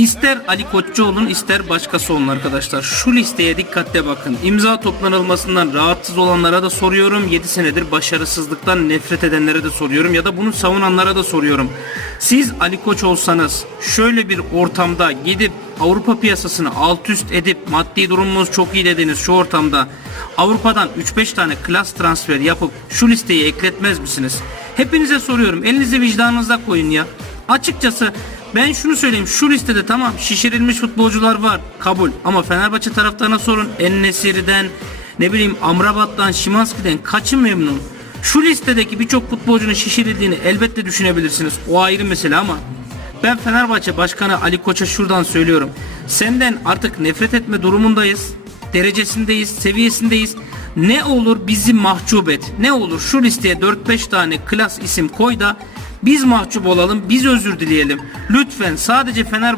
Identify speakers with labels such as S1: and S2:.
S1: İster Ali Koççu olun ister başkası olun arkadaşlar. Şu listeye dikkatle bakın. İmza toplanılmasından rahatsız olanlara da soruyorum. 7 senedir başarısızlıktan nefret edenlere de soruyorum. Ya da bunu savunanlara da soruyorum. Siz Ali Koç olsanız şöyle bir ortamda gidip Avrupa piyasasını alt üst edip maddi durumumuz çok iyi dediniz şu ortamda Avrupa'dan 3-5 tane klas transfer yapıp şu listeyi ekletmez misiniz? Hepinize soruyorum. Elinizi vicdanınıza koyun ya. Açıkçası ben şunu söyleyeyim. Şu listede tamam şişirilmiş futbolcular var. Kabul. Ama Fenerbahçe taraftarına sorun. En-Nesyri'den ne bileyim Amrabat'tan Şimanski'den kaçı memnun? Şu listedeki birçok futbolcunun şişirildiğini elbette düşünebilirsiniz. O ayrı mesele ama ben Fenerbahçe Başkanı Ali Koç'a şuradan söylüyorum. Senden artık nefret etme durumundayız. Derecesindeyiz, seviyesindeyiz. Ne olur bizi mahcup et. Ne olur şu listeye 4-5 tane klas isim koy da biz mahcup olalım, biz özür dileyelim. Lütfen sadece Fenerbahçe